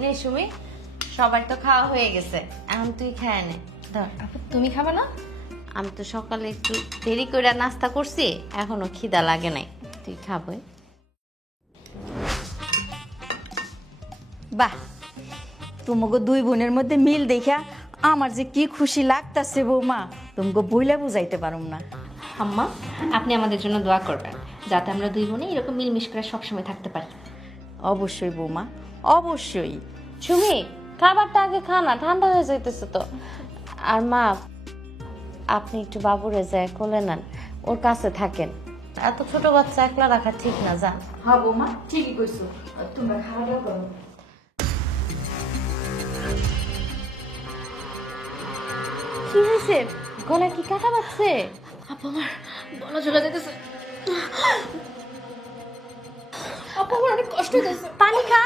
নে সুমি, সবার তো খাওয়া হয়ে গেছে, এখন তুই খায় নে। আপু তুমি খাবে না? আমি তো সকালে একটু দেরি করে নাস্তা করছি, এখনো খিদা লাগে নাই, তুই খাবই। বাহ, তোমাকে দুই বোনের মধ্যে মিল দেখা আমার যে কি খুশি লাগতাছে বৌমা, তোমাকে বইলা বুঝাইতে পারুম না। আম্মা, আপনি আমাদের জন্য দোয়া করবেন যাতে আমরা দুই বোনে এরকম মিলমিশ করে সবসময় থাকতে পারি। অবশ্যই বৌমা, অবশ্যই। সুমি, খাবারটা আগে খা না, ঠান্ডা হয়ে যাইতেছে তো। আর মা, আপনি একটু বাবুরে যায় কোলে নেন, ওর কাছে থাকেন, এত ছোট বাচ্চা একলা রাখা ঠিক না, জান। হ্যাঁ বৌমা, ঠিকই কইছো, তোমরা খাওয়া দাওয়া করো। কি হয়েছে, গলা কি কাটা বাজছে? আপু আমার গলা ঝুলে যেতেছে, আপু আমার অনেক কষ্ট হইতেছে। পানি খা।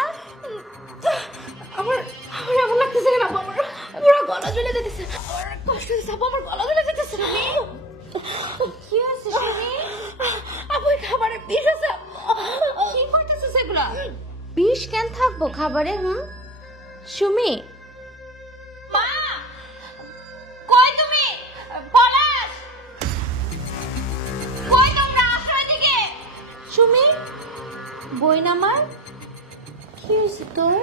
আমার আমার এমন লাগতেছে কেন আপু, আমার পুরো গলা ঝুলে যেতেছে, আমার অনেক কষ্ট হইতেছে আপু, আমার গলা ঝুলে যেতেছে। কি হয়েছে সুমি? আপু এই খাবারে বিষ আছে। কি করতেছিস এগুলা? বিষ কেন থাকবো খাবারে? সুমি, মা, কই তুমি? পলাশ, কই তোমরা? আসো এদিকে। সুমি, বই নামার কি হয়েছে তোর?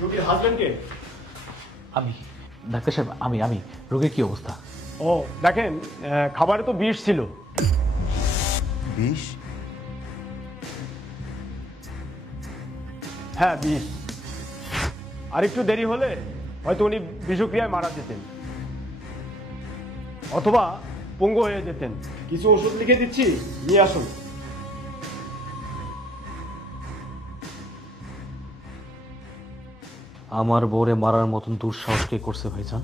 রোগীর হাজবেন্ডকে? আমি ডাক্তার সাহেব, আমি রোগের কি অবস্থা? ও দেখেন, খাবারে তো বিষ ছিল। বিষ? হ্যাঁ বিষ। আর একটু দেরি হলে হয়তো উনি বিষক্রিয়ায় মারা যেতেন, অথবা পঙ্গু হয়ে যেতেন। কিছু ওষুধ লিখে দিচ্ছি, নিয়ে আসুন। আমার বউরে মারার মতন দুঃসাহস কে করছে ভাইজান?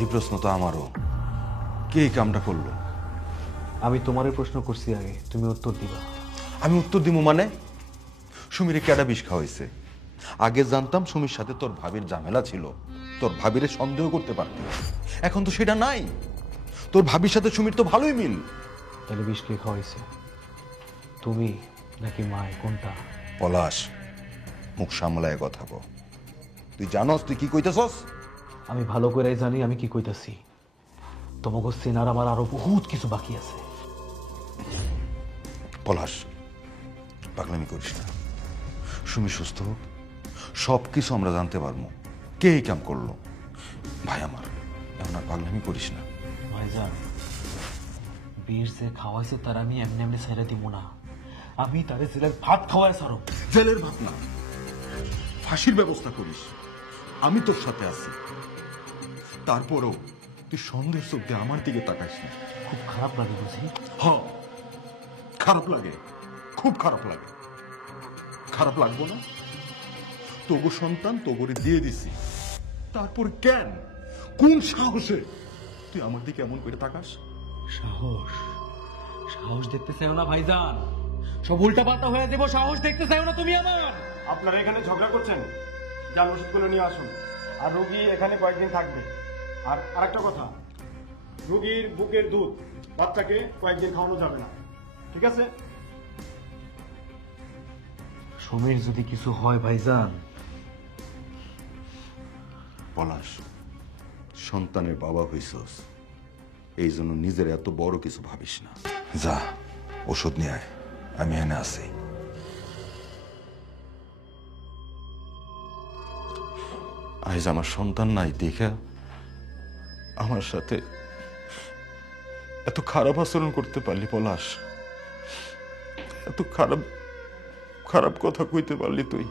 এই প্রশ্ন তো আমারও। কে এই কামটা করলো? আমি তোমারই প্রশ্ন করছি আগে, তুমি উত্তর দিবা। আমি উত্তর দিব মানে? সুমিরে কেডা বিষ খাওয়াইছে? আগে জানতাম সুমির সাথে তোর ভাবির ঝামেলা ছিল, তোর ভাবিরে সন্দেহ করতে পারতি। এখন তো সেটা নাই। তোর ভাবির সাথে সুমির তো ভালোই মিল। তাহলে বিষ কে খাওয়াইছে? তুমি নাকি মায়, কোনটা? পলাশ, মুখ সামলায় কথা কও। তুই জানস তুই কি কইতেছস? আমি ভালো করেই জানি আমি কি কইতাছি। তোমাকে চেনার আমার আরো বহুত কিছু বাকি আছে। পলাশ, পাগলামি করিস না। সুমি সুস্থ হোক, সব কিছু আমরা জানতে পারবো কে এই কাম করলো। ভাই আমার, এখন আর পাগলামি করিস না। ভাইজান, বিষ যে খাওয়াইছে তার আমি এমনি এমনি ছেড়ে দিব না। আমি তারে জেলের ভাত খাওয়াই সারো। জেলের ভাত না, ফাঁসির ব্যবস্থা করিস। আমি তোর সাথে আছি। তারপরেও তুই সন্দেহ চোখ দিয়ে আমার দিকে তাকাইস না। খুব খারাপ লাগে বুঝি? হ, খারাপ লাগে, খুব খারাপ লাগে। খারাপ লাগবো না? তবু সন্তান তোগরে দিয়ে দিছি, তারপর কেন, কোন সাহসে তুই আমার দিকে এমন করে তাকাস? সাহস? সাহস দেখতে চাও না ভাইজান? সব উল্টা পাল্টা হয়ে দেবো, সাহস দেখতে চাও না তুমি আমার? আপনারা এখানে ঝগড়া করছেন, যান ওষুধগুলো নিয়ে আসুন। আর রোগী এখানে কয়েকদিন থাকবে। আর আরেকটা কথা, রোগীর বুকের দুধ বাচ্চাকে কয়েকদিন খাওয়ানো যাবে না, ঠিক আছে? সমীর যদি কিছু হয় ভাইজান। পলাশ, সন্তানের বাবা হইছস, এই জন্য নিজের এত বড় কিছু ভাবিস না। যা ওষুধ নিয়ে আয়, আমি এনে আছি। আজ আমার সন্তান নাই দেখে আমার সাথে এত খারাপ আচরণ করতে পারলি পলাশ? এত খারাপ খারাপ কথা কইতে পারলি তুই?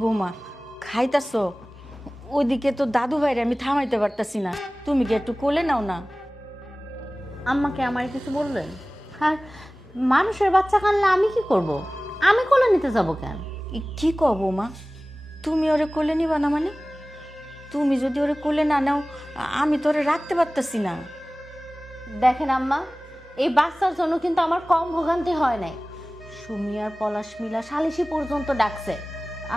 বৌমা, খাইতাছো? ওইদিকে তো দাদু ভাইরে আমি থামাইতে পারতাছি না, তুমি কি একটু কোলে নাও না? আম্মাকে আমার কিছু বললেন? আর মানুষের বাচ্চা কানলে আমি কি করব? আমি কোলে নিতে যাব কেন? কি কব মা, তুমি ওরে কোলে নিবা না মানে? তুমি যদি ওরে কোলে না নাও আমি তো ওরে রাখতে পারতেছি না। দেখেন আম্মা, এই বাচ্চার জন্য কিন্তু আমার কম ভোগান্তি হয় নাই। সুমি আর পলাশ মিলা সালিশি পর্যন্ত ডাকছে,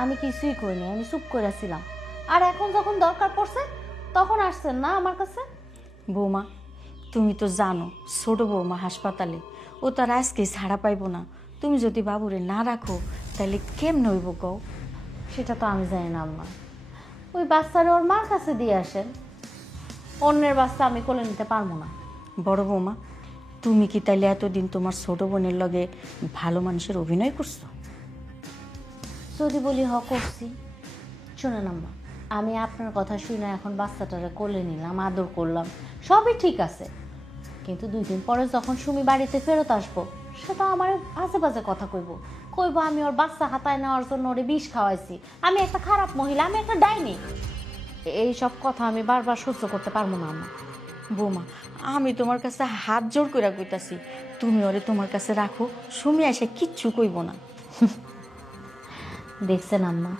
আমি কিছুই করিনি, আমি চুপ করেছিলাম। আর এখন যখন দরকার পড়ছে তখন আসছেন না আমার কাছে। বৌমা তুমি তো জানো ছোট বৌমা হাসপাতালে, ও তার আজকে ছাড়া পাইব না। তুমি যদি বাবুরে না রাখো তাহলে কেমনে হইব কও? সেটা তো আমি জানি না আম্মা, ওই বাচ্চারা ওর মার কাছে দিয়ে আসেন। অন্যের বাচ্চা আমি কোলে নিতে পারবো না। বড় বৌমা তুমি কি তাইলে এতদিন তোমার ছোট বোনের লগে ভালো মানুষের অভিনয় করছো? যদি বলি করছি। শোনেন আম্মা, আমি আপনার কথা শুনে এখন বাচ্চাটারে কোলে নিলাম, আদর করলাম, সবই ঠিক আছে। কিন্তু 2 দিন পরে যখন সুমি বাড়িতে ফেরত আসবো, সেটা আমার আজে বাজে কথা কইব। আমি ওর বাচ্চা হাতায় নেওয়ার জন্য ওরে বিষ খাওয়াইছি, আমি একটা খারাপ মহিলা, আমি একটা ডাইনি। এই সব কথা আমি বারবার সহ্য করতে পারবো না আম্মা। বৌমা আমি তোমার কাছে হাত জোড় করে কইতাছি, তুমি ওরে তোমার কাছে রাখো, সুমি এসে কিচ্ছু কইব না। দেখছেন আম্মা,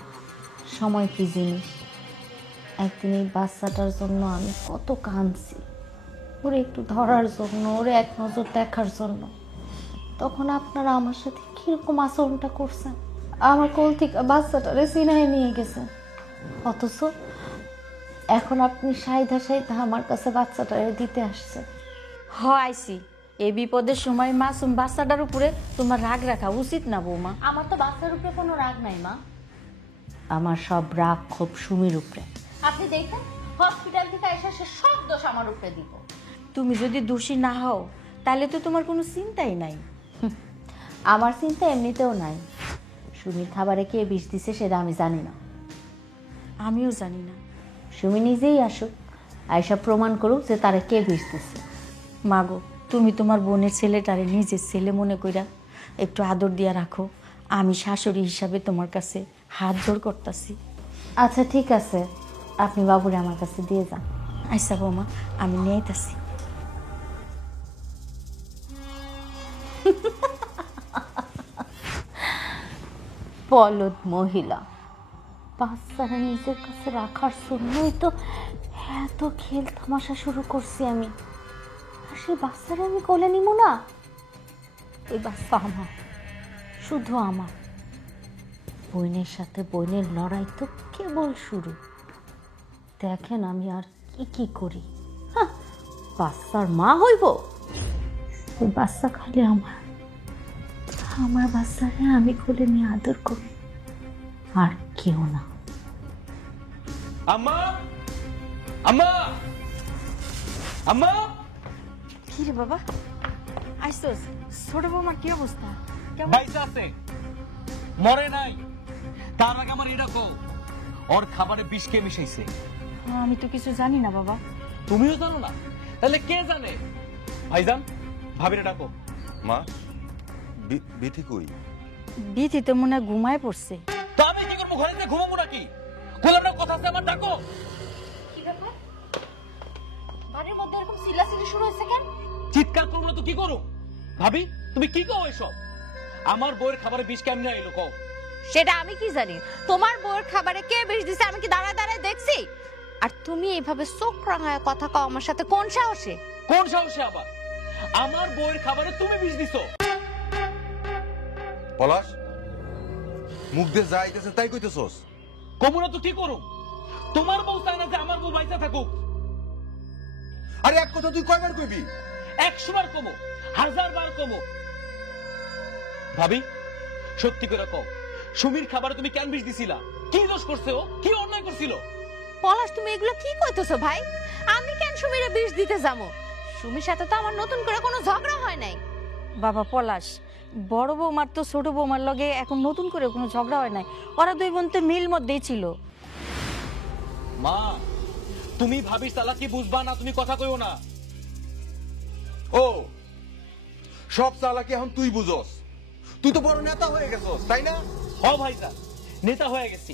সময় কি জিনিস। একদিন এই বাচ্চাটার জন্য আমি কত কাঁদছি, ওরে একটু ধরার জন্য, ওরে এক নজর দেখার জন্য। তখন আপনারা আমার সাথে কিরকম আচরণটা করছেন, আমার কোল থেকে বাচ্চাটারে চিনাই নিয়ে গেছেন। অথচ এখন আপনি সাইধা সাইধা আমার কাছে বাচ্চাটারে দিতে আসছেন। আইসি এই বিপদের সময় মাসুম বাচ্চাটার উপরে তোমার রাগ রাখা উচিত না বৌমা। আমার তো বাচ্চার উপরে কোনো রাগ নাই মা, আমার সব রাগ খুব সুমির উপরে। আপনি দেখেন হসপিটাল থেকে এসে সে সব দোষ আমার উপরে দিব। তুমি যদি দোষী না হও তাহলে তো তোমার কোনো চিন্তাই নাই। আমার চিন্তা এমনিতেও নাই। সুমির খাবারে কে বিষ দিছে সেটা আমি জানি না। আমিও জানি না। সুমি নিজেই আসুক, আয়সা প্রমাণ করুক যে তারে কে বিষ দিছে। মাগো তুমি তোমার বোনের ছেলেটারে নিজের ছেলে মনে কইরা একটু আদর দিয়া রাখো। আমি শাশুড়ি হিসাবে তোমার কাছে হাত জোড় করতেছি। আচ্ছা ঠিক আছে, আপনি বাবুরে আমার কাছে দিয়ে যান। আচ্ছা বৌমা আমি নিয়ে আইতাছি। বলদ মহিলা, বাচ্চারা নিজের কাছে রাখার জন্যই তো এত খেল তামাশা শুরু করছি আমি। আর সেই বাচ্চারা আমি কোলে নিব না? ওই বাচ্চা আমার, শুধু আমার। বোনের সাথে বোনের লড়াই তো কেবল শুরু। দেখেন আমি আর কি কি করি। বাচ্চার মা হইব, ওই বাচ্চা খালি আমার। আমার বাচ্চারে আমি কোলে নিয়ে আদর করি, আর কেউ না। আম্মা, আম্মা, আম্মা। কি রে বাবা আইসোস? ছোট বৌমার কি অবস্থা? কেমন? বাইসা আছে, মরে নাই। তার আগে আমার এটা কও, ওর খাবারে বিষ কে মিশাইছে? আমি তো কিছু জানি না বাবা। তুমিও জানো না? তাহলে কে জানে? ভাইজান, ভাবিরে ডাকো। মা বিথি কই? বিথি তো মনে হয় ঘুমায় পড়ছে। তো আমি কি করবো? ঘরে ঘুমাবো নাকি? খোলা কথা আছে আমার, ডাকো। কি ব্যাপার, বাড়ির মধ্যে এরকম চিল্লাচিল্লি শুরু হয়েছে কেন? চিৎকার করবো না তো কি করো? ভাবি তুমি কি কও এসব? আমার বউয়ের খাবারে বিষ কেমনে এলো কও? সেটা আমি কি জানি? তোমার বউয়ের খাবারে কে বিষ দিছে আমি কি দাঁড়ায় দাঁড়ায় দেখছি? আর তুমি এইভাবে চোখ রাঙায় কথা কও আমার সাথে কোন সাহসে? কোন সাহসে আবার? আমার বউয়ের খাবারে তুমি বিষ দিছো? পলাশ, মুখ দিয়ে যা আইতেছে তাই কইতেছস? কমুনা তো কি করুম? তোমার বউ চায় না যে আমার বউ বাইচা থাকুক। আরে এক কথা তুই কয়বার কইবি? 100 বার কমো, 1000 বার কমো। ভাবি সত্যি করে কও, সুমির খাবারে তুমি কেন বিষ দিছিলা? কি দোষ করছে ও? কি অন্যায় করছিল? পলাশ তুমি এগুলো কি কইতেছো ভাই? আমি কেন সুমিরে বিষ দিতে যাবো? সুমির সাথে তো আমার নতুন করে কোনো ঝগড়া হয় নাই। বাবা পলাশ, বড় বৌমার তো ছোট বৌমার লগে এখন নতুন করে কোনো ঝগড়া হয় নাই। ওরা দুই বোন তো মিল মধ্যেই ছিল। মা তুমি ভাবির চালাকি বুঝবা না, তুমি কথা কইও না। ও সব চালাকি এখন তুই বুঝস? তুই তো বড় নেতা হয়ে গেছস, তাই না? হ ভাইজান, নেতা হয়ে গেছি।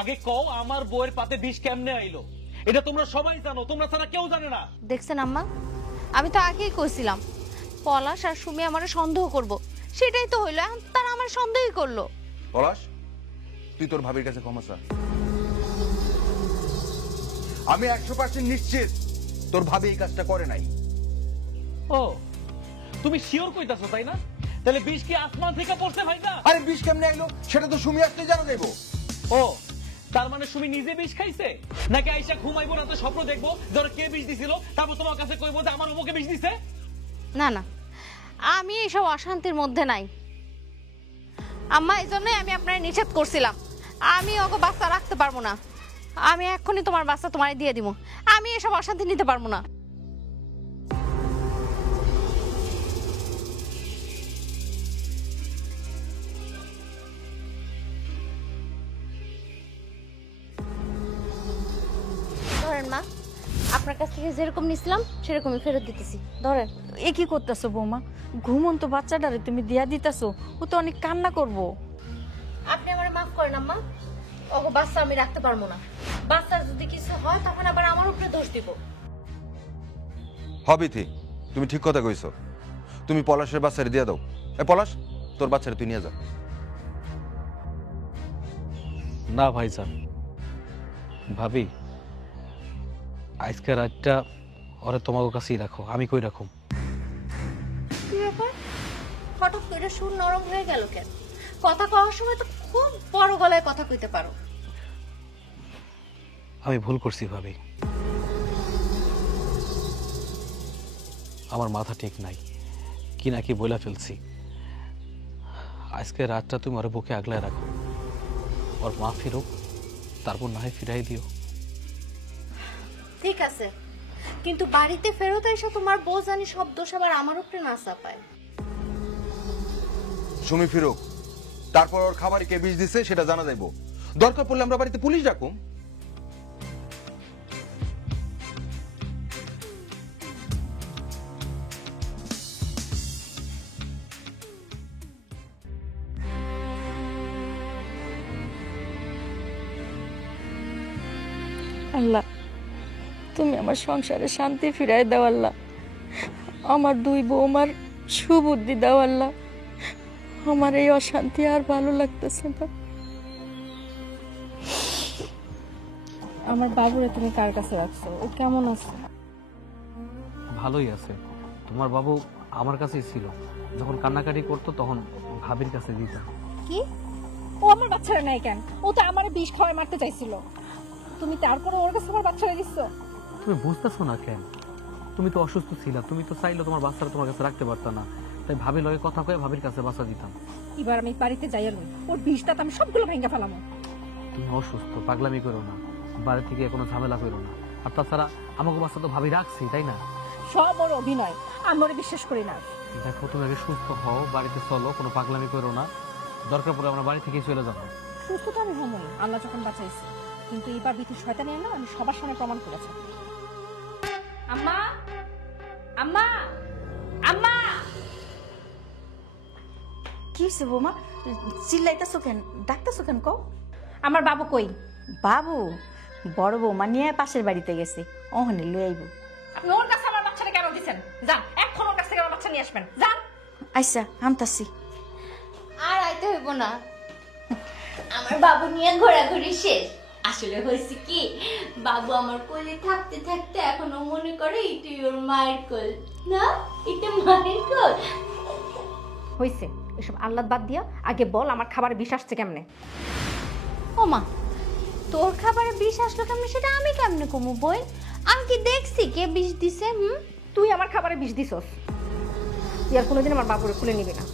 আগে কও আমার বউয়ের পাতে বিষ কেমনে আইলো? এটা তোমরা সবাই জানো, তোমরা ছাড়া কেউ জানে না। দেখছেন আম্মা, আমি তো আগেই কইছিলাম পলাশ আর সুমি আমারে সন্দেহ করব, সেটাই তো হইলো। এখন তারা আমার সন্দেহই করলো। পলাশ, তুই তোর ভাবির কাছে ক্ষমা চা। আমি 100% নিশ্চিত তোর ভাবি এই কাজটা করে নাই। ও, তুমি শিওর কইতাছো তাই না? তাহলে বিষ কি আসমান থেকে পড়ছে ভাইটা? আরে বিষ কেমনে আইলো সেটা তো সুমি আসলে জানা যাইবো। ও, তার মানে সুমি নিজে বিষ খাইছে, নাকি আইসা ঘুমাইবো না তো স্বপ্ন দেখবো যে ওরা কে বিষ দিছিল, তারপর তোমার কাছে কইবো যে আমার অমুকে বিষ দিছে? না না, আমি এসব অশান্তির মধ্যে নাই আম্মা। এই জন্যই আমি আপনার নিষেধ করছিলাম। আমি ওকে বাচ্চা রাখতে পারবো না। আমি এক্ষুনি তোমার বাচ্চা তোমায় দিয়ে দিব। আমি এসব অশান্তি নিতে পারবো না। ধরেন মা, আপনার কাছ থেকে যেরকম নিছিলাম সেরকমই ফেরত দিতেছি। ধরেন। এ কি করতেছো বৌমা? ঘুমন্ত বাচ্চাটারে তুমি দিয়া দিতেছো, ও তো অনেক কান্না করবো। আপনি আমারে মাফ করেন আম্মা। ওগো বাচ্চা আমি রাখতে পারবো না। বাচ্চার যদি কিছু হয় তখন আবার আমার উপরে দোষ দিব। হবিথি, তুমি ঠিক কথা কইছো। তুমি পলাশের বাচ্চারে দিয়ে দাও। এ পলাশ, তোর বাচ্চারে তুই নিয়ে যা। না ভাইজান, ভাবি আজকে রাতটা ওরে তোমার কাছেই রাখো, আমি কই রাখুম। কি ব্যাপার, হঠাৎ করে সুর নরম হয়ে গেল কেন? কথা কওয়ার সময় তো খুব বড় গলায় কথা কইতে পারো। আমি ভুল করছি ভাবি, আমার মাথা ঠিক নাই, কি নাকি বইলা ফেলছি। আজকে রাতটা তুমি ওর বুকে আগলায় রাখো, ওর মা ফিরুক, তারপর না হয় ফিরাই দিও। ঠিক আছে, কিন্তু বাড়িতে ফেরত এসে তোমার বউ জানি সব দোষ আবার আমার উপরে না চাপায়। সুমি ফিরুক, তারপর ওর খাবারে কে বিষ দিছে সেটা জানা যাইবো। দরকার পড়লে আমরা বাড়িতে পুলিশ ডাকুম। আল্লাহ, তুমি আমার সংসারে শান্তি ফিরাই দাও আল্লাহ। আমার দুই বৌমার সুবুদ্ধি দাও আল্লাহ। আমার এই অশান্তি আর ভালো লাগতেছে না। আমার বাবুরে তুমি কার কাছে রাখছো? ও কেমন আছে? ভালোই আছে। তোমার বাবু আমার কাছেই ছিল, যখন কান্নাকাটি করতো তখন ভাবির কাছে দিতাম। কি? ও আমার বাচ্চারা নাই কেন? ও তো আমার বিষ খাওয়ায় মারতে চাইছিল। তুমি তারপরে ওর কাছে আমার বাচ্চারা দিচ্ছ? তুমি বুঝতেছো না কেন? তুমি তো অসুস্থ ছিলা, তুমি তো চাইলে তোমার বাচ্চারা তোমার কাছে রাখতে পারতা না, তাই ভাবির লগে কথা কয়ে ভাবির কাছে বাচ্চা দিতাম। এবার আমি বাড়িতে যাই আর ওর বিষটা তো আমি সবগুলো ভেঙে ফেলামো। তুমি অসুস্থ, পাগলামি করো না, বাড়ি থেকে কোনো ঝামেলা করো না। আর তাছাড়া আমাকে বাচ্চা তো ভাবি রাখছি, তাই না? সব ওর অভিনয়, আমি ওরে বিশ্বাস করি না। দেখো, তুমি আগে সুস্থ হও, বাড়িতে চলো, কোনো পাগলামি করো না। দরকার পড়লে আমরা বাড়ি থেকে চলে যাবো। সুস্থ তো আমি হমই, আল্লাহ যখন বাঁচাইছে, কিন্তু এবার ভীতি শয়তানি না আমি সবার সামনে প্রমাণ করেছি। আম্মা, আম্মা, আম্মা! কি হয়েছে বৌমা? চিল্লাইতেছো কেন? ডাকতেছো কেন? কও। আমার বাবু কই? বাবু বড় বৌমা নিয়ে পাশের বাড়িতে গেছে, ওখানে লই আইব। আপনি ওর কাছে আমার বাচ্চাটা কেন দিচ্ছেন? যান, এখন ওর কাছ থেকে আমার বাচ্চা নিয়ে আসবেন, যান। আচ্ছা, আনতাছি। আর আইতে হইব না, আমার বাবু নিয়ে ঘোরাঘুরি শেষ। আসলে হয়েছে কি, বাবু আমার কোলে থাকতে থাকতে এখনো মনে করে এটাই ওর মায়ের কোল। না, এটা মায়ের কোল। হইছে, এসব আল্লাহ বাদ দিয়া আগে বল আমার খাবারে বিষ আসছে কেমনে? ও মা, তোর খাবারে বিষ আসলো কেমনে সেটা আমি কেমনে কমু বই? আমি কি দেখছি কে বিষ দিছে? তুই আমার খাবারে বিষ দিছস, তুই আর কোনোদিন আমার বাবুরে খুলে নিবি না।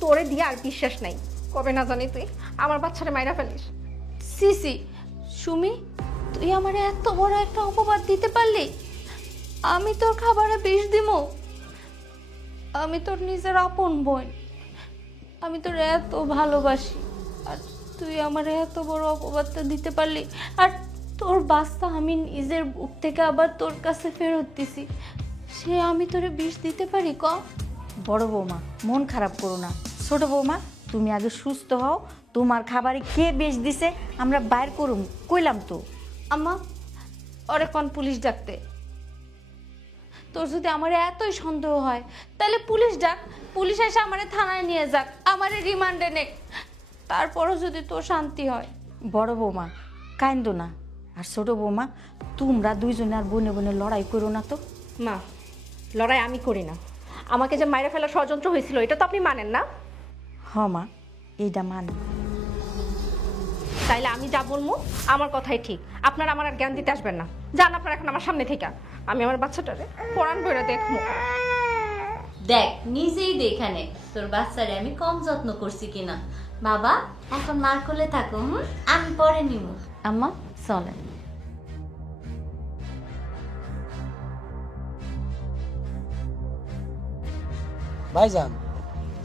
তোরে দিয়ে আর বিশ্বাস নাই, কবে না জানি তুই আমার বাচ্চারে মাইরা ফেলিস। সিসি, সুমি, তুই আমার এত বড় একটা অপবাদ দিতে পারলি? আমি তোর খাবারে বিষ দিমু? আমি তোর নিজের আপন বোন, আমি তোর এত ভালোবাসি, আর তুই আমার এত বড় অপবাদটা দিতে পারলি? আর তোর বাচ্চা আমি নিজের বুক থেকে আবার তোর কাছে ফেরত দিছি, সে আমি তোরে বিষ দিতে পারি? ক। বড় বৌমা, মন খারাপ করো না। ছোট বৌমা, তুমি আগে সুস্থ হও। তোমার খাবারে কে বিষ দিছে আমরা বাইর করুম, কইলাম তো। আম্মা, ওরে কোন পুলিশ ডাকতে? তোর যদি আমার এতই সন্দেহ হয় তাহলে পুলিশ ডাক, পুলিশ এসে আমারে থানায় নিয়ে যাক, আমারে রিমান্ডে নে, তারপরও যদি তোর শান্তি হয়। বড় বৌমা কাইন্দো না, আর ছোট বৌমা তোমরা দুইজনে আর বনে বনে লড়াই করো না তো। মা, লড়াই আমি করি না। আমাকে যে মাইরা ফেলার ষড়যন্ত্র হয়েছিল এটা তো আপনি মানেন না। হ মা, এইটা মান। তাইলে আমি যা বলবো আমার কথাই ঠিক, আপনারা আমার আর জ্ঞান দিতে আসবেন না। যান আপনারা এখন আমার সামনে থেকে, আমি আমার বাচ্চাটারে পরাণ বইরা দেখবো। দেখ নিজেই দেখানে তোর বাচ্চারে আমি কম যত্ন করছি কিনা। বাবা এখন মার কোলে থাকো, আমি পরে নিব। আম্মা চলে। ভাইজান,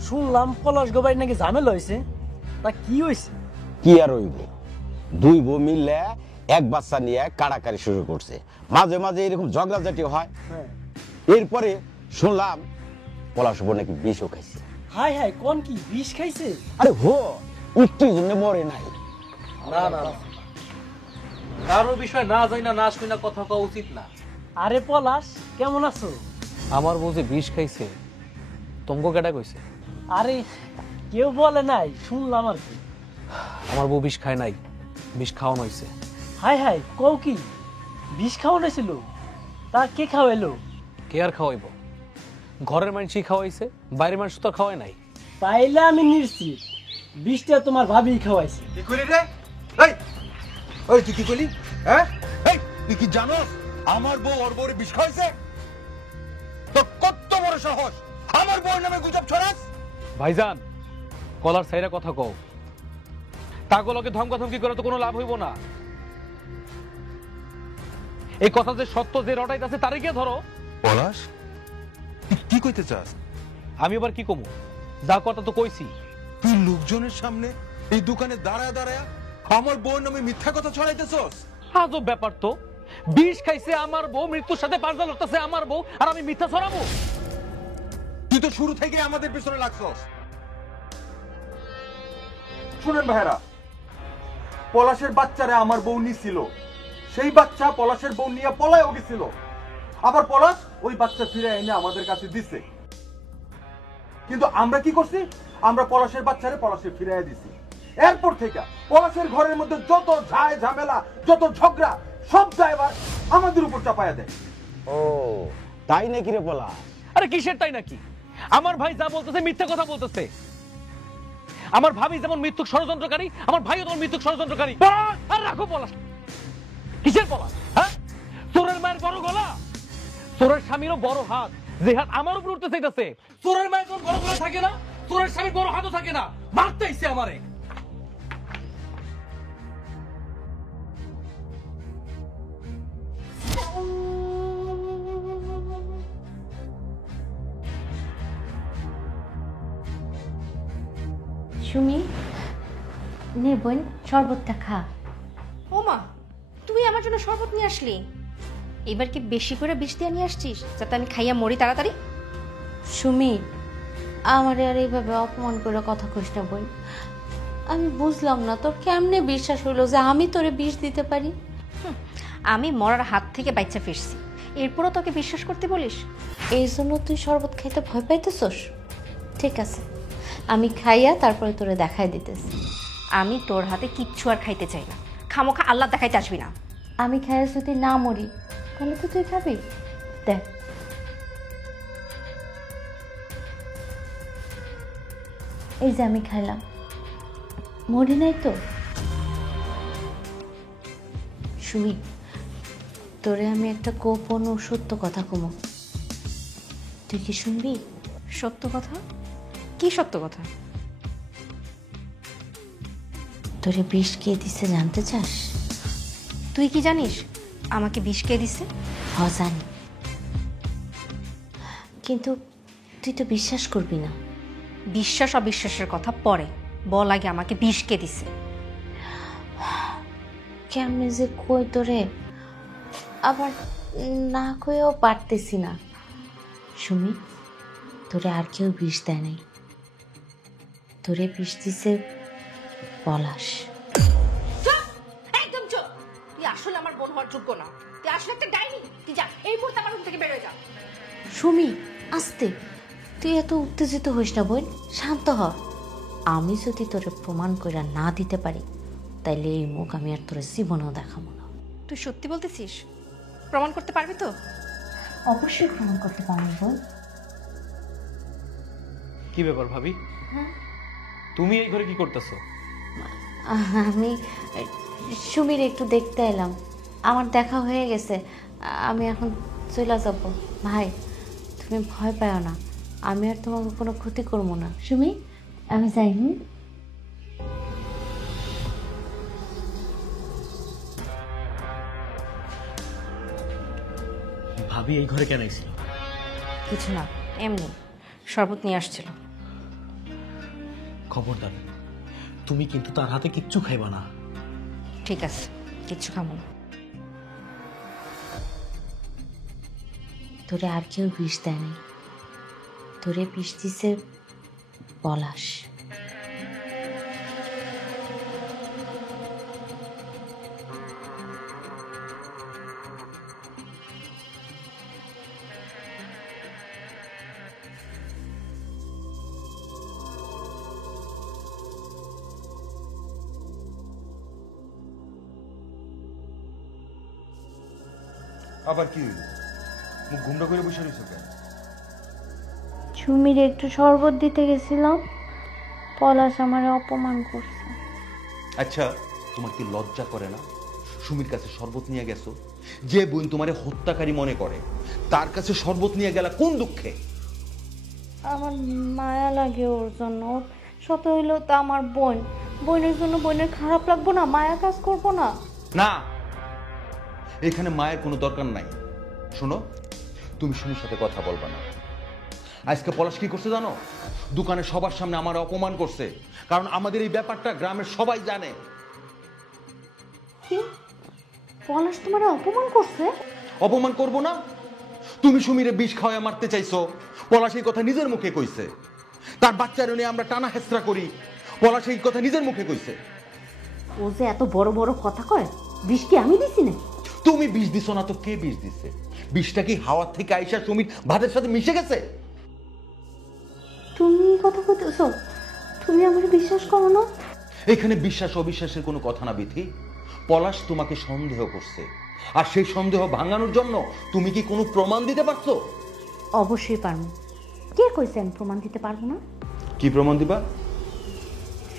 শুনলাম পলাশ গোবাই নাকি ঝামেলা হয়েছে, তা কি হয়েছে? কি আর হইব, দুই বউ মিললে এক বাচ্চা নিয়ে কাড়াকাড়ি শুরু করছে। মাঝে মাঝে এরকম ঝগড়াঝাটি হয়। এরপরে শুনলাম পলাশ বউ নাকি বিষও খাইছে। হাই হাই, কোন কি বিষ খাইছে? আরে হো, একটুর জন্য মরে নাই। না না না, কারো বিষয় না যাই না শুই না কথা কওয়া উচিত না। আরে পলাশ, কেমন আছো? আমার বউ যে বিষ খাইছে তোমাকে কেটা কইছে? আরে কেউ বলে নাই, শুনলাম আর কি। আমার বউ বিষ খায় নাই, বিষ খাওয়ানো হয়েছে। হাই হাই, কও কি বিষ খাওয়ানো ছিল? তা কে খাওয়াইলো? কে আর খাওয়াইব? ঘরের মানুষই খাওয়াইছে, বাইরের মানুষ তো খাওয়াই নাই। তাইলে আমি নিশ্চিত বিষটা তোমার ভাবি খাওয়াইছে। কি কইলি রে? এই ওই তুই কি কইলি? হ্যাঁ, এই তুই কি জানোস আমার বউ ওর বউরে বিষ খাইছে? তো কত বড় সাহস আমার বউর নামে গুজব ছড়াস? ভাইজান, কলার সাইরা কথা কও। তাগুলোকে ধমকাধমকি করে তো কোনো লাভ হইব না। এই কথা যে সত্য, যে রটাইতাছে তারে গিয়ে ধরো। পলাশ, তুই কি কইতে চাস? আমি আবার কি কমু? যা কথা তো কইছি। তুই লোকজনের সামনে এই দোকানে দাঁড়ায় দাঁড়ায় আমার বউর নামে মিথ্যা কথা ছড়াইতেছস? আজব ব্যাপার তো, বিষ খাইছে আমার বউ, মৃত্যুর সাথে পাঞ্জা লড়তেছে আমার বউ, আর আমি মিথ্যা ছড়াবো? তুই তো শুরু থেকে আমাদের পিছনে লাগছস। শুনেন ভাইরা, পলাশের বাচ্চারে আমার বউ নিছিল, সেই বাচ্চা পলাশের বউ নিয়ে পলায়ও গেছিল, আবার পলাশ ওই বাচ্চা ফিরে এনে আমাদের কাছে দিছে। কিন্তু আমরা কি করছি? আমরা পলাশের বাচ্চারে পলাশে ফিরাইয়া দিছি। এরপর থেকে পলাশের ঘরের মধ্যে যত ঝায় ঝামেলা, যত ঝগড়া, সব দায়ভার আমাদের উপর চাপায়া দেয়। ও তাই নাকি রে পলাশ? আরে কিসের তাই নাকি? আমার ভাই যা বলতেছে মিথ্যা কথা বলতেছে। আমার ভাবি যেমন মৃত্যুক ষড়যন্ত্রকারী, আমার ভাইও তেমন মৃত্যুক ষড়যন্ত্রকারী। আর রাখো পলাশ। কিসের পলাশ? হ্যাঁ, চোরের মায়ের বড় গলা, চোরের স্বামীরও বড় হাত, যে হাত আমার উপর উঠতে চাইতেছে। চোরের মায়ের কোন বড় গলা থাকে না, চোরের স্বামীর বড় হাতও থাকে না। মারতে আইছে আমারে। সুমি, নে বোন শরবতটা খা। ও মা, তুই আমার জন্য শরবত নিয়ে আসলি? এবার কি বেশি করে বিষ দিয়ে নিয়ে আসছিস যাতে আমি খাইয়া মরি তাড়াতাড়ি? সুমি, আমারে আর এইভাবে অপমান করে কথা কইস না বোন। আমি বুঝলাম না তোর কেমনে বিশ্বাস হইলো যে আমি তোরে বিষ দিতে পারি। আমি মরার হাত থেকে বাচ্চা ফিরছি, এরপরও তোকে বিশ্বাস করতে বলিস? এই জন্য তুই শরবত খাইতে ভয় পাইতেছস? ঠিক আছে, আমি খাইয়া তারপরে তোরে দেখাই দিতেছি। আমি তোর হাতে কিচ্ছু আর খাইতে চাই না। খামোখা আল্লাহ দেখাইতে আসবি না। আমি খাইয়া যদি না মরি তাহলে তো তুই খাবি। দেখ, এই যে আমি খাইলাম, মরি নাই তো। সুমি, তোরে আমি একটা গোপন ও সত্য কথা কমো, তুই কি শুনবি? সত্য কথা? কি সত্য কথা? তোরে বিষ কে দিছে জানতে চাস? তুই কি জানিস আমাকে বিষ কে দিছে? জানি, কিন্তু তুই তো বিশ্বাস করবি না। বিশ্বাস অবিশ্বাসের কথা পরে বল, আগে আমাকে বিষ কে দিছে? কেমনে যে কই তোরে, আবার না কইও পারতেছি না। সুমি, তোরে আর কেউ বিষ দেয় নাই, তোরে বিষ দিছে পলাশ। একদম চুপ! তুই আসলে আমার বোন হওয়ার যোগ্য না, তুই আসলে একটা ডাইনি। তুই যা, এই মুহূর্তে আমার রুম থেকে বের হয়ে যা। সুমি আস্তে, তুই এত উত্তেজিত হইস না বোন, শান্ত হ। আমি যদি তোরে প্রমাণ করে না দিতে পারি তাইলে এই মুখ আমি আর তোরে জীবনেও দেখাবো না। তুই সত্যি বলতেছিস? প্রমাণ করতে পারবি তো? অবশ্যই প্রমাণ করতে পারবো বোন। কি ব্যাপার ভাবি, তুমি এই ঘরে কি করতেছো? আমি সুমির একটু দেখতে এলাম, আমার দেখা হয়ে গেছে, আমি এখন চলে যাব। ভাই তুমি ভয় পাও না, আমি আর তোমাকে কোনো ক্ষতি করবো না। সুমি আমি যাই। ভাবি এই ঘরে কেন আইছিল? কিছু না, এমনি শরবত নিয়ে আসছিল। খবরদার, তুমি কিন্তু তার হাতে কিচ্ছু খাইবা না। ঠিক আছে, কিচ্ছু খাবো না। তোরে আর কেউ বিষ দেয় নাই, তোরে বিষ দিছে পলাশ। আবার কি হইল? মুখ গুমরা করে বসে রয়েছে কেন? সুমির একটু শরবত দিতে গেছিলাম, পলাশ আমার অপমান করছে। আচ্ছা, তোমার কি লজ্জা করে না? সুমির কাছে শরবত নিয়ে গেছো, যে বোন তোমারে হত্যাকারী মনে করে তার কাছে শরবত নিয়ে গেলা কোন দুঃখে? আমার মায়া লাগে ওর জন্য, শত হইলো তা আমার বোন, বোনের জন্য বোনের খারাপ লাগবো না? মায়া কাজ করবো না? না, এখানে মায়ের কোনো দরকার নাই। শোনো, তুমি সুমির সাথে কথা বলবা না। আজকে পলাশ কি করছে জানো? দোকানে সবার সামনে আমার অপমান করছে, কারণ আমাদের এই ব্যাপারটা গ্রামের সবাই জানে। কি পলাশ তোমারে অপমান করছে? অপমান করব না? তুমি সুমিরে বিষ খাওয়ায় মারতে চাইছো, পলাশ এই কথা নিজের মুখে কইছে। তার বাচ্চার নিয়ে আমরা টানা হেসরা করি, পলাশ এই কথা নিজের মুখে কইছে। ও যে এত বড় বড় কথা কয়, বিষ কি আমি দিছি না? তুমি বিষ দিছো না তো কে বিষ দিছে? বিষটা কি হাওয়ার থেকে আইসা সুমির ভাতের সাথে মিশে গেছে? তুমি কথা কইতেছো? তুমি আমার বিশ্বাস করো না? এখানে বিশ্বাস অবিশ্বাসের কোনো কথা না বিথি। পলাশ তোমাকে সন্দেহ করছে, আর সেই সন্দেহ ভাঙানোর জন্য তুমি কি কোনো প্রমাণ দিতে পারছো? অবশ্যই পারবো। কে কইছে আমি প্রমাণ দিতে পারবো না? কি প্রমাণ দিবা?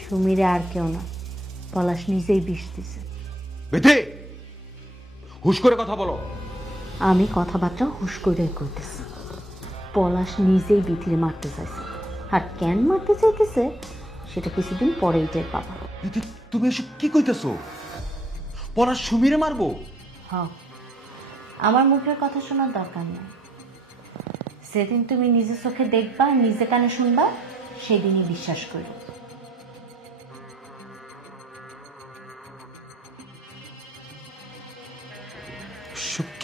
সুমিরে আর কেউ না, পলাশ নিজেই বিষ দিছে। বিথি, হুশ করে কথা বলো। আমি কথাবার্তা হুশ করে কইতেছি। পলাশ নিজেই বিথিরে মারতে চাইছে, আর কেন মারতে চাইতেছে সেটা কিছুদিন পরেই টের পাবা। বিথি, তুমি এসব কি কইতেছো? পলাশ সুমিরে মারবো? হ্যাঁ, আমার মুখের কথা শোনার দরকার নেই। সেদিন তুমি নিজের চোখে দেখবা, নিজে কানে শুনবা, সেদিনই বিশ্বাস করবে।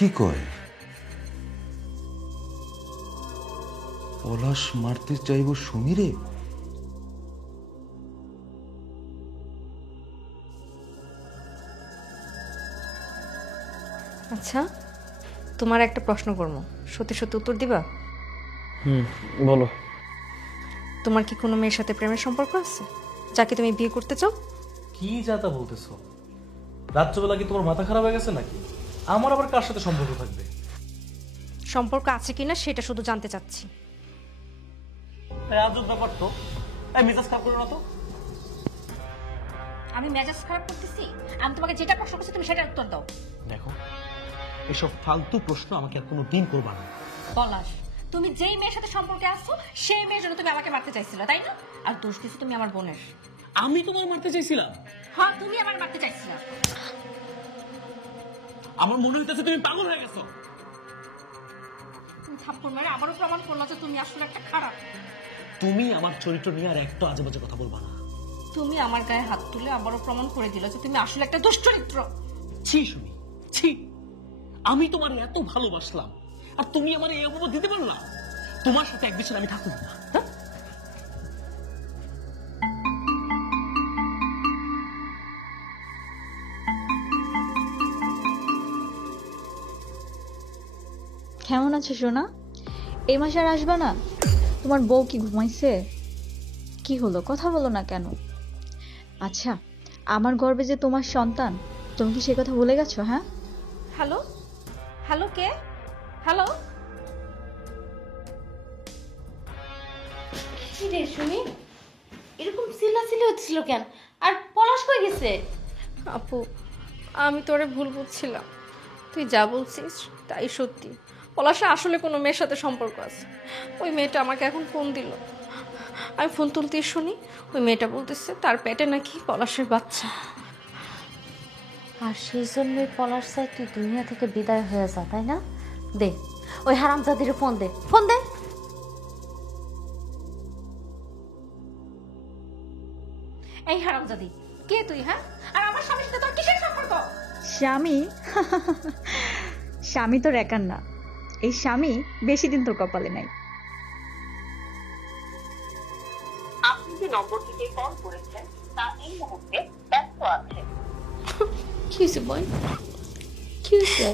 কি কয়? পলাশ মারতে চাইব সুমিরে? আচ্ছা, তোমার একটা প্রশ্ন করবো, সত্যি সত্যি উত্তর দিবা? বলো। তোমার কি কোনো মেয়ের সাথে প্রেমের সম্পর্ক আছে, যাকে তুমি বিয়ে করতে চাও? কি যাতা বলতেছো? রাত্রবেলা কি তোমার মাথা খারাপ হয়ে গেছে নাকি? আমার আবার কার সাথে সম্পর্ক থাকবে? সম্পর্ক আছে কিনা সেটা শুধু জানতে চাচ্ছি। আজব ব্যাপার তো। মেজাজ খারাপ করো না তো। আমি মেজাজ খারাপ করতেছি? আমি তোমাকে যেটা প্রশ্ন করছি তুমি সেটার উত্তর দাও। দেখো, এসব ফালতু প্রশ্ন আমাকে আর কোনো দিন করবা না। পলাশ, তুমি যেই মেয়ের সাথে সম্পর্কে আসছো সেই মেয়ের জন্য তুমি আমাকে মারতে চাইছিলে, তাই না? আর দোষ দিছো তুমি আমার বোনের। আমি তোমার মারতে চাইছিলাম? হ্যাঁ, তুমি আমার মারতে চাইছিলে। আমার মনে হইতেছে তুমি পাগল হয়ে গেছো। তুমি থাপ্পড় মেরে আবারও প্রমাণ করলো যে তুমি আসলে একটা খারাপ। তুমি আমার চরিত্র নিয়ে আর একটা আজে বাজে কথা বলবা না। তুমি আমার গায়ে হাত তুলে আবারও প্রমাণ করে দিলে যে তুমি আসলে একটা দুশ্চরিত্র। ছি শুনি, ছি। আমি তোমার এত ভালোবাসলাম আর তুমি আমার এই অপবাদ দিতে পারো না? তোমার সাথে এক বিছানায় আমি থাকবো না। কেমন আছো সোনা? এই মাসে আর আসবে না? তোমার বউ কি ঘুমাইছে? কি হলো, কথা বলো না কেন? আচ্ছা, আমার গর্ভে যে তোমার সন্তান, তুমি কি সে কথা ভুলে গেছো? হ্যাঁ, হ্যালো হ্যালো, কে? হ্যালো, কি রে সুমি, এরকম চিল্লাচিল্লি হচ্ছিল কেন? আর পলাশ কই গেছে? আপু, আমি তোরে ভুল বুঝছিলাম। তুই যা বলছিস তাই সত্যি। পলাশের আসলে কোনো মেয়ের সাথে সম্পর্ক আছে। ওই মেয়েটা আমাকে এখন ফোন দিল। আমি ফোন তুলতেই শুনি ওই মেয়েটা বলতেছে তার পেটে নাকি পলাশের বাচ্চা। আর সেই জন্যই পলাশ চাই তুই দুনিয়া থেকে বিদায় হয়ে যা, তাই না? দে ওই হারামজাদির ফোন দে, ফোন দে। এই হারামজাদি, কে তুই? হ্যাঁ, আর আমার স্বামীর সাথে তোর কিসের সম্পর্ক? স্বামী? স্বামী তোর একার না, এই স্বামী বেশি দিন তোর কপালে নাই। আপনি যে নম্বরটিতে কল করেছেন তা এই মুহূর্তে ব্যস্ত আছে। কি হয়েছে বোন? কি হয়েছে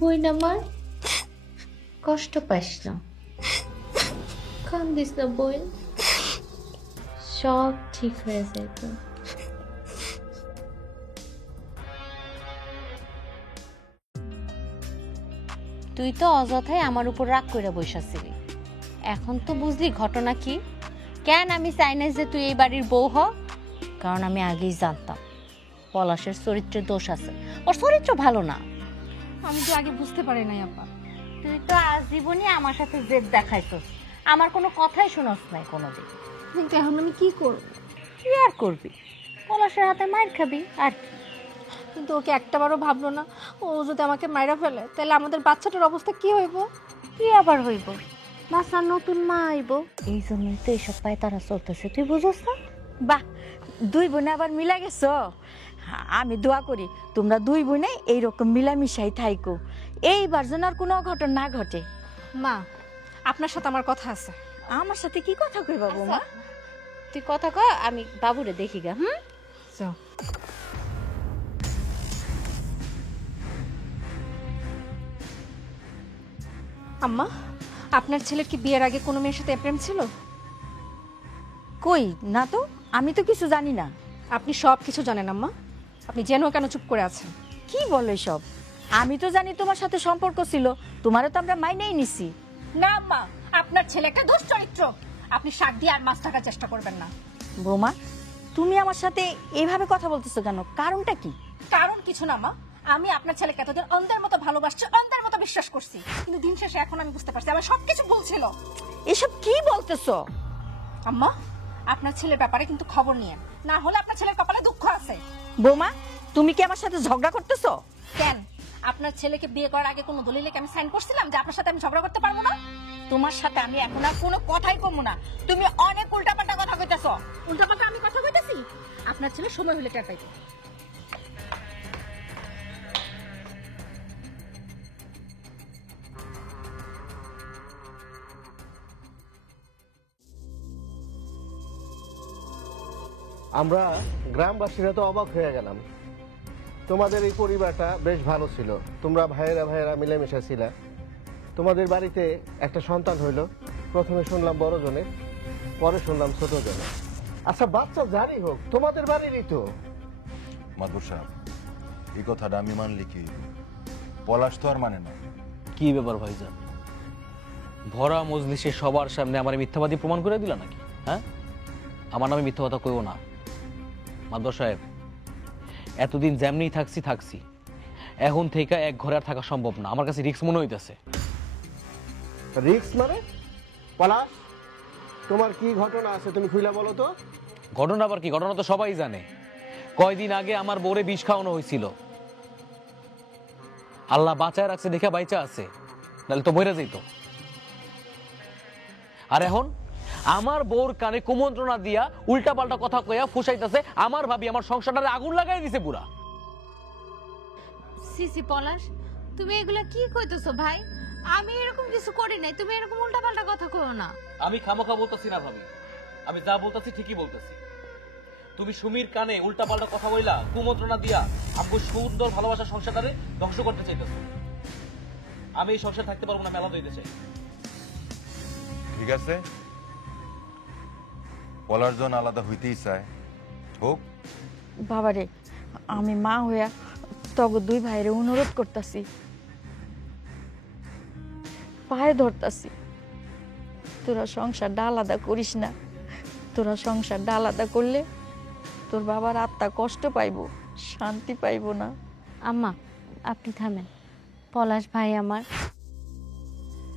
বোন? আমার কষ্ট পাস না, কান্দিস না বোন, সব ঠিক হয়ে যায় তো। তুই তো অযথাই আমার উপর রাগ করে বসেছিলি, এখন তো বুঝলি ঘটনা কি। কেন আমি চাই না যে তুই এই বাড়ির বউ হ? কারণ আমি আগেই জানতাম পলাশের চরিত্রে দোষ আছে, ওর চরিত্র ভালো না। আমি তো আগে বুঝতে পারি নাই আপা। তুই তো আজীবনই আমার সাথে জেদ দেখাইছস, আমার কোনো কথাই শুনস নাই কোনোদিন। কিন্তু এখন আমি কি করব? কি আর করবি, পলাশের হাতে মার খাবি আর কি। কিন্তু ওকে একটাবারও ভাবলো না ও যদি আমাকে মাইরা ফেলে তাহলে আমাদের বাচ্চাটার অবস্থা কি হইব? কি আবার হইব, বাচ্চার নতুন মা আইব। এই জন্যই তো এইসব পায় তারা চলতেছে, তুই বুঝস না? বাহ, দুই বোনে আবার মিলা গেছো। আমি দোয়া করি তোমরা দুই বোনে এইরকম মিলামিশাই থাইকো, এইবার যেন আর কোনো অঘটন না ঘটে। মা, আপনার সাথে আমার কথা আছে। আমার সাথে কি কথা কইবা বৌমা? তুই কথা ক, আমি বাবুরে দেখি গা। যাও। আম্মা, আপনার ছেলের কি বিয়ের আগে কোনো মেয়ের সাথে প্রেম ছিল? কই না তো, আমি তো কিছু জানি না। আপনি সব কিছু জানেন আম্মা, আপনি জেনেও কেন চুপ করে আছেন? কি বলে সব? আমি তো জানি তোমার সাথে সম্পর্ক ছিল, তোমারও তো আমরা মাইনেই নিছি। না আম্মা, আপনার ছেলে একটা দুশ্চরিত্র। আপনি শাক দিয়ে আর মাছ থাকার চেষ্টা করবেন না। বৌমা, তুমি আমার সাথে এইভাবে কথা বলতেছো কেন? কারণটা কি? কারণ কিছু না মা, আমি আপনার ছেলেকে এতদিন অন্ধের মতো ভালোবাসছি, অন্ধের মতো বিশ্বাস করছি, কিন্তু দিন শেষে এখন আমি বুঝতে পারছি আমার সবকিছু ভুল ছিল। এসব কি বলতেছো? আম্মা, আপনার ছেলের ব্যাপারে কিন্তু খবর নিয়েন, না হলে আপনার ছেলের কপালে দুঃখ আছে। বৌমা, তুমি কি আমার সাথে ঝগড়া করতেছো? কেন, আপনার ছেলেকে বিয়ে করার আগে কোনো দলিলে আমি সাইন করছিলাম যে আপনার সাথে আমি ঝগড়া করতে পারবো না? তোমার সাথে আমি এখন আর কোনো কথাই কমু না, তুমি অনেক উল্টাপাল্টা কথা কইতেছো। উল্টাপাল্টা আমি কথা কইতেছি? আপনার ছেলে সময় হলে টের পাইবে। আমরা গ্রামবাসীরা তো অবাক হয়ে গেলাম। তোমাদের এই পরিবারটা বেশ ভালো ছিল, তোমরা ভাইয়েরা ভাইয়েরা মিলেমিশে ছিলা। তোমাদের বাড়িতে একটা সন্তান হইল, প্রথমে শুনলাম বড় জনের, পরে শুনলাম ছোট জনের। আচ্ছা, বাচ্চা যারই হোক তোমাদের বাড়িরই তো। মাদবর সাহেব, এই কথাটা আমি মানলি কি? পলাশ তো আর মানে না। কি ব্যাপার ভাইজান, ভরা মজলিসে সবার সামনে আমার মিথ্যাবাদী প্রমাণ করে দিলা নাকি? হ্যাঁ, আমার নামে মিথ্যা কথা কইও না। মাদবর সাহেব, এতদিন যেমনি থাকছি, এখন থেকে এক ঘরে আর থাকা সম্ভব না, আমার কাছে রিস্ক মনে হইতেছে। রিক্স মানে? পলাশ, তোমার কি ঘটনা আছে তুমি খুইলা বলো তো। ঘটনা আবার কি? ঘটনা তো সবাই জানে। কয়দিন আগে আমার বউরে বিষ খাওয়ানো হয়েছিল, আল্লাহ বাঁচায় রাখছে দেখে বাইচা আছে, নাহলে তো মরে যেত। আর এখন আমার বউর কানে কুমন্ত্রণা দিয়া উল্টা পাল্টা কথা কইয়া ফুসাইতেছে আমার ভাবি আমার সংসারটারে আগুন লাগাই দিছে পুরা। সিসি পলাশ, তুমি এগুলা কি কইতেছো ভাই? আমি এরকম কিছু করি নাই, তুমি এরকম উল্টাপাল্টা কথা কইও না। আমি খামোখা বলতেছি না ভাবি, আমি যা বলতেছি ঠিকই বলতেছি। তুমি সুমির কানে উল্টা পাল্টা কথা বইলা কুমন্ত্রণা দিয়া আমগো সুন্দর ভালোবাসার সংসারটারে ধ্বংস করতে চাইতেছো। আমি এই সংসার থাকতে পারবো না, মেলা হইতে চাই। ঠিক আছে, পলার জন আলাদা হইতেই চায়, হোক। বাবারে, আমি মা হইয়া তগ দুই ভাইরে অনুরোধ করতাছি, পায়ে ধরতাছি, তোরা সংসারটা আলাদা করিস না। তোরা সংসারটা আলাদা করলে তোর বাবার আত্মা কষ্ট পাইব, শান্তি পাইব না। আম্মা, আপনি থামেন। পলাশ ভাই আমার,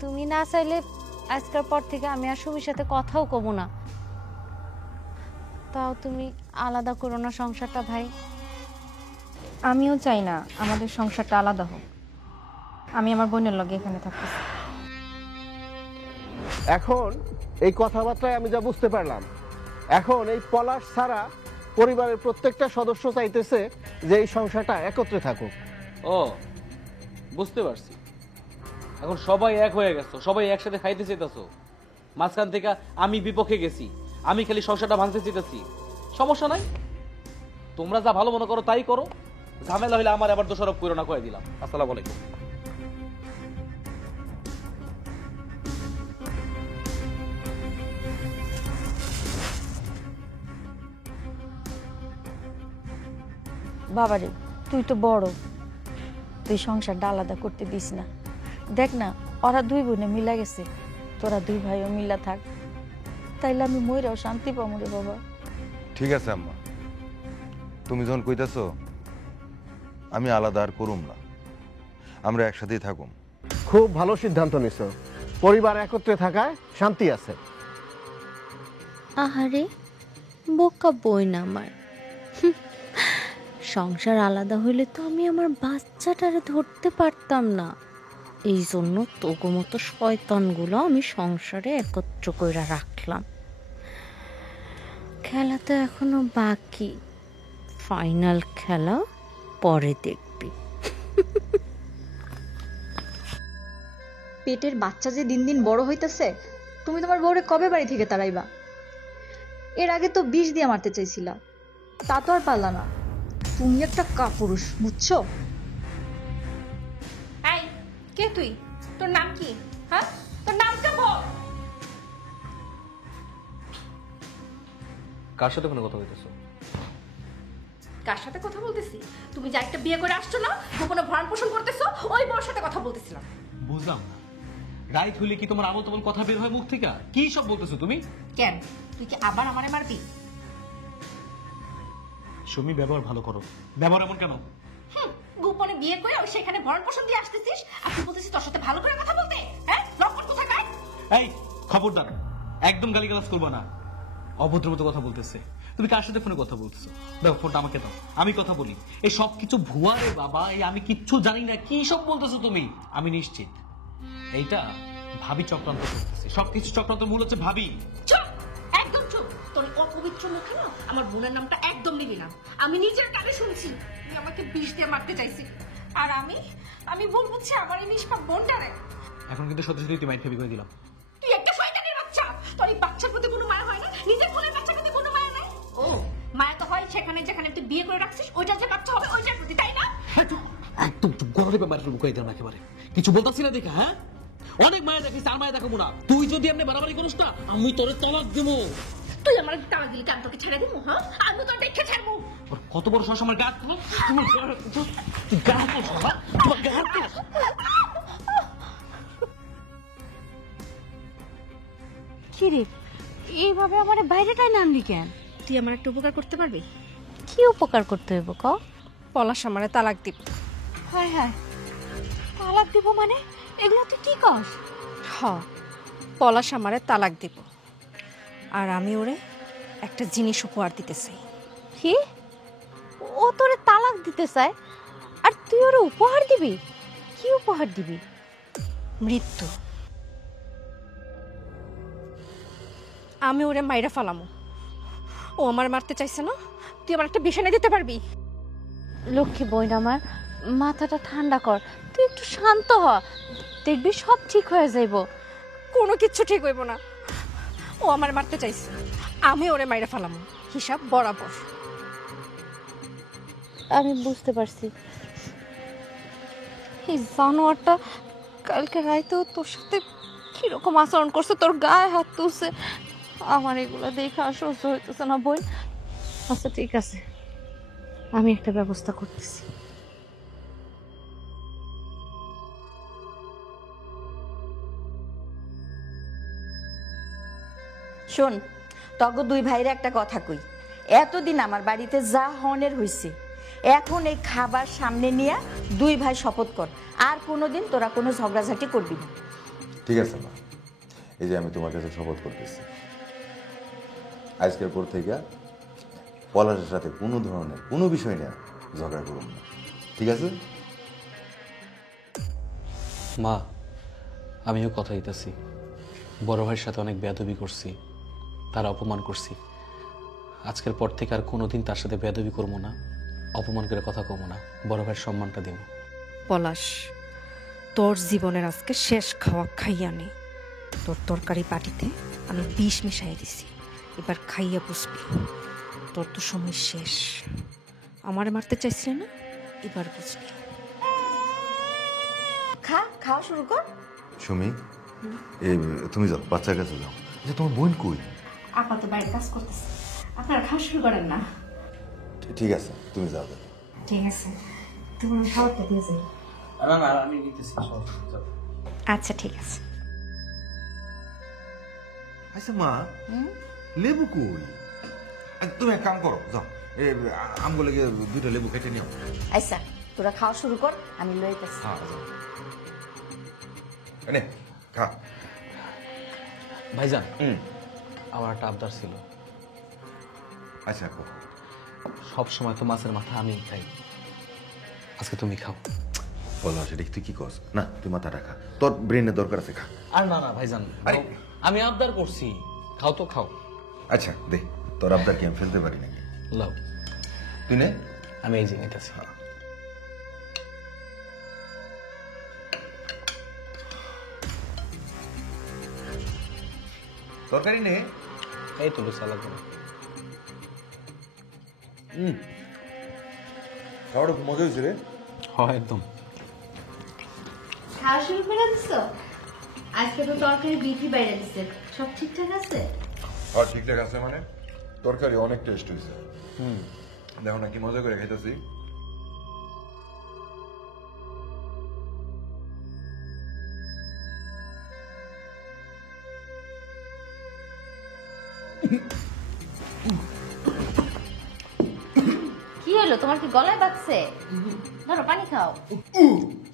তুমি না চাইলে আজকের পর থেকে আমি আর সুমির সাথে কথাও কব না। তাও তুমি আলাদা করো না সংসারটা ভাই। আমিও চাই না আমাদের সংসারটা আলাদা হোক। আমি আমার বোনের লগে এখানে থাকতেছি। এখন এই কথাবার্তায় আমি যা বুঝতে পারলাম, এখন এই পলাশ ছাড়া পরিবারের প্রত্যেকটা সদস্য চাইতেছে যে এই সংসারটা একত্রে থাকুক। ও, বুঝতে পারছি। এখন সবাই এক হয়ে গেছো, সবাই একসাথে খাইতে চাইতেছো। মাঝখান থেকে আমি বিপক্ষে গেছি, আমি খালি সংসারটা ভাঙতে চাইতেছি। সমস্যা নাই, তোমরা যা ভালো মনে করো তাই করো। ঝামেলা হইলে আমার আবার দোষারোপ করো না, কয়ে দিলাম। আসসালামু আলাইকুম। বাবারে, তুই তো বড়, তুই সংসারটা আলাদা করতে দিস না। দেখ না, ওরা দুই বোনে মিলা গেছে, তোরা দুই ভাইও মিলা থাক, তাইলে আমি মইরাও শান্তি পাবো রে বাবা। ঠিক আছে আম্মা, তুমি যখন কইতাছো, আমি আলাদা আর করুম না, আমরা একসাথেই থাকুম। খুব ভালো সিদ্ধান্ত নিছো। পরিবার একত্রে থাকায় শান্তি আছে। আহারে বোকা বই না আমার। সংসার আলাদা হইলে তো আমি আমার বাচ্চাটারে ধরতে পারতাম না। এই জন্য তোগো মতো শয়তানগুলো আমি সংসারে একত্র করে রাখলাম। খেলা তো এখনো বাকি, ফাইনাল খেলা পরে দেখবি। পেটের বাচ্চা যে দিন দিন বড় হইতেছে, তুমি তোমার বউরে কবে বাড়ি থেকে তাড়াইবা? এর আগে তো বিষ দিয়ে মারতে চাইছিলা, তা তো আর পারলা না। তুমি একটা কাপুরুষ, বুঝছো? এই, কে তুই? তোর নাম কি? হ্যাঁ, তোর নামটা বল। কার সাথে কোনো কথা বলতেছো? কার সাথে কথা বলতেছি? তুমি যে একটা বিয়ে করে আসছো না, গোপনে ভরণ পোষণ করতেছো, ওই বউর সাথে কথা বলতেছিলাম। বুঝলাম না, রাইট হইলে কি তোমার আবল তাবল কথা বের হয় মুখ থেকে? কি সব বলতেছো তুমি? কেন, তুই কি আবার আমারে মারবি? সুমি, ব্যবহার ভালো করো। ব্যবহার এমন কেন? গোপনে বিয়ে করে ওই সেখানে ভরণ পোষণ দিয়ে আসতেছিস, আর তুই বলতেছিস তোর সাথে ভালো করে কথা বলতে? হ্যাঁ, লক্ষণ কোথায় গায়? এই খবরদার, একদম গালিগালাজ করবা না। অভদ্র মতো কথা বলতেছে। তুমি কার সাথে ফোনে কথা বলতেছো? দাও ফোনটা আমাকে দাও, আমি কথা বলি। এই সব কিছু ভুয়া রে বাবা, এই আমি কিচ্ছু জানি না। কি সব বলতেছো তুমি? আমি নিশ্চিত এইটা ভাবি চক্রান্ত করতেছে। সবকিছু চক্রান্তের মূল হচ্ছে ভাবি। চুপ, একদম চুপ। তোর অপবিত্র মুখে না আমার বোনের নামটা একদম নিবি না। আমি নিজের কানে শুনছি তুই আমাকে বিষ দিয়ে মারতে চাইছিস, আর আমি ভুল বুঝছি আমার এই নিষ্পাপ বোনটারে। এখন কিন্তু সত্যি সত্যি তুই মাইন্ড ফেবি করে দিলাম। তুই একটা শয়তানের বাচ্চা। তোর এই বাচ্চার প্রতি কোনো মায়া হয় না? নিজের বোনের বাচ্চার প্রতি কোনো মায়া নাই? ও, মায়া তো হয় সেখানে যেখানে তুই বিয়ে করে রাখছিস, ওইটা যে বাচ্চা হবে ওইটার প্রতি, তাই না? একদম চুপ গরলে ব্যাপারটা লুকাই দিলাম একেবারে। কিছু বলতাছি না দেখা? হ্যাঁ, অনেক মায়া দেখিস, আর মায়া দেখাবো না। তুই যদি এমনি বাড়াবাড়ি করিস না, আমি তোরে তালাক দেবো। তুই আমার তালা দিলি কেন? তোকে ছেড়ে দেবো? হ্যাঁ, আমি তোর দেখে ছাড়বো। কত বড় সাহস আমার গা হাত তুলো? তুই গা হাত তুলো, হ্যাঁ? তোমার গা হাত তুলো। কি রে, এইভাবে আমার বাইরেটাই নামলি কেন? তুই আমার একটা উপকার করতে পারবি? কি উপকার করতে হইব ক? পলাশ আমারে তালাক দিব। হায় হায়, তালাক দিব মানে? এগুলো তুই কি কস? হ, পলাশ আমারে তালাক দিব, আর আমি ওরে একটা জিনিস উপহার দিতে চাই। কি? ও তোরে তালাক দিতে চায় আর তুই ওরে উপহার দিবি? কি উপহার দিবি? মৃত্যু। আমি ওরে মাইরা ফালামো। ও আমার মারতে চাইছে না, তুই আমার একটা বিষ এনে দিতে পারবি? লক্ষ্মী বোন আমার, মাথাটা ঠান্ডা কর, তুই একটু শান্ত হ, দেখবি সব ঠিক হয়ে যাইব। কোনো কিচ্ছু ঠিক হইব না। ও আমার মারতে চাইছে, আমি ওরে মাইরা ফালামো, হিসাব বরাবর। আমি বুঝতে পারছি। এই জানোয়ারটা কালকে রাইতেও তোর সাথে কিরকম আচরণ করছে, তোর গায়ে হাত তুলছে, আমার এগুলো দেখে আর সহ্য হইতেছে না বোন। আচ্ছা ঠিক আছে, আমি একটা ব্যবস্থা করতেছি। শোন, তগ দুই ভাইরে একটা কথা কই, এতদিন আমার বাড়িতে যা হনের হইছে, এখন এই খাবার সামনে নিয়ে দুই ভাই শপথ কর আর কোনোদিন তোরা কোনো ঝগড়াঝাটি করবি না। ঠিক আছে মা, এই যে আমি তোমার কাছে শপথ করতেছি, আজকের পর থেকে পলাশের সাথে কোনো ধরনের কোনো বিষয় নিয়ে ঝগড়া করব না, ঠিক আছে? মা, আমিও কথা দিতেছি, বড় ভাইয়ের সাথে অনেক বেয়াদবি করছি, তার অপমান করছি। আজকের পর থেকে আর কোনোদিন তার সাথে বেয়াদবি করবো না, অপমান করে কথা কমো না, বড় ভাইয়ের সম্মানটা দিব। পলাশ, তোর জীবনের আজকে শেষ খাওয়া খাইয়া নেই। তোর তরকারি পাটিতে আমি বিষ মিশাই দিছি, এবার খাইয়া বুঝবি তোর তো সময় শেষ। আমারে মারতে চাইছিলে না, এবার বুঝবি। খাওয়া শুরু কর। সুমি, এই তুমি যাও, বাচ্চার কাছে যাও। যে তোমার বোন কই? আপা তো বাইরে কাজ করতেছে, আপনারা খাওয়া শুরু করেন না। ঠিক আছে, তুমি যাও। ঠিক আছে, তোমার খাওয়াটা দিয়ে যাই। না না, আমি নিতেছি। আচ্ছা ঠিক আছে। আচ্ছা মা, লেবু কই? তুমি এক কাম করো, যাও আমগুলো গিয়ে দুটো লেবু কেটে নিও। আচ্ছা, তোরা খাওয়া শুরু কর, আমি লইতেছি। এনে খা। ভাইজান, আমার একটা আবদার ছিল। আচ্ছা, সব সময় তো মাছের মাথা আমিই খাই, আজকে তুমি খাও। বলো সেটা তুই কি কস? না, তুই মাথাটা খা, তোর ব্রেনের দরকার আছে, খা। আর না না ভাইজান, আমি আবদার করছি, খাও তো খাও। আচ্ছা দে, তোর আবদার কি আমি ফেলতে পারি নাকি? লাও, তুই নে। আমি এই যে নিতেছি। তরকারি নে। এই তো বেশ লাগবে না। খাওয়াটা খুব মজা হয়েছে রে। হ্যাঁ একদম। খাওয়া শুরু করে দিছো? আজকে তো তরকারি বিক্রি বাইরে দিচ্ছে, সব ঠিকঠাক আছে? আর ঠিকঠাক আছে মানে? তরকারি অনেক টেস্ট হয়েছে। দেখো না কি মজা করে খাইতেছি। কি হলো, তোমার কি গলায় বাজছে? ধরো পানি খাও।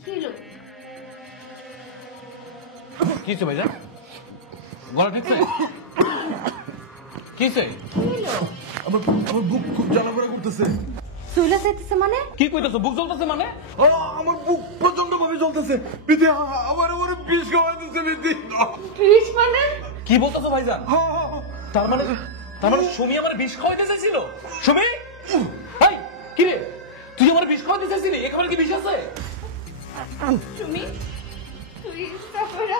কি হলো? কি হচ্ছে ভাইজান? গলা ঠিকছে? কি হচ্ছে? আমার বুক খুব জ্বালাপোড়া করতেছে। চুলা চাইতেছে মানে? কি কইতেছো? বুক জ্বলতেছে মানে? আমার বুক প্রচন্ড ভাবে জ্বলতেছে। বিধি আমার বিষ খাওয়াই দিচ্ছে। বিধি বিষ মানে? কি বলতেছো ভাইজান? তার মানে সুমি আমার বিষ খাওয়াইতে চাইছিল? সুমি, এই কি রে, তুই আমার বিষ খাওয়াইতে চাইছিলি? এ খাবার কি বিষ আছে? তুমি তুই ইচ্ছা করে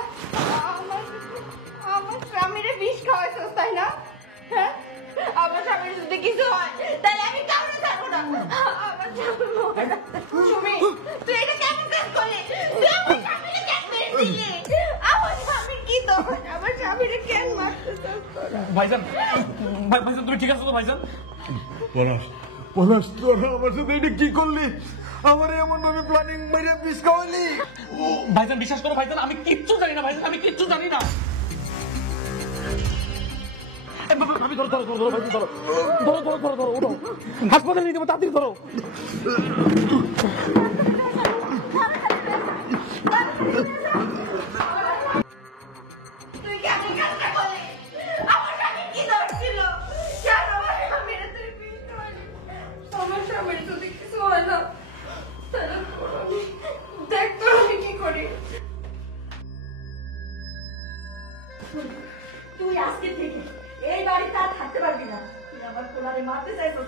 আমার স্বামীরে বিষ খাওয়াইছিস, তাই না? হ্যাঁ, আমার স্বামীর যদি কিছু হয় তাহলে আমি কাউকে থাকবো না। আমার স্বামী, তুই এটা কেমন কাজ করলি? তুই আমার স্বামীরে কেন মেরেছিলি? আমার স্বামী কি দোষ? আমার স্বামীরে কেন মারতেছিস তোরা? ভাইজান, ভাইজান তুমি ঠিক আছো তো ভাইজান? পলাশ, পলাশ তোরা আমার সাথে এটা কি করলি? আমার এমন ভাবে প্ল্যানিং মেরে বিষ খাওয়ালি। ভাইজান বিশ্বাস করো ভাইজান, আমি কিচ্ছু জানি না ভাইজান, আমি কিচ্ছু জানি না। আমি ধরো ধরো ধরো ভাইজান, ধরো ধরো ধরো ধরো ধরো, উঠো, হাসপাতালে নিয়ে যাবো, তাড়াতাড়ি ধরো। তুই কেন কাজটা করলি? আমার স্বামীর কি দোষ ছিল? কেন আমার স্বামীরে তুই বিষ খাওয়ালি? আমার স্বামীর যদি কিছু হয় না তাহলে দেখ তো আমি কি করি। তুই আজকে থেকে এই বাড়িতে আর থাকতে পারবি না। তুই আমার পোলারে মারতে চাইছিস,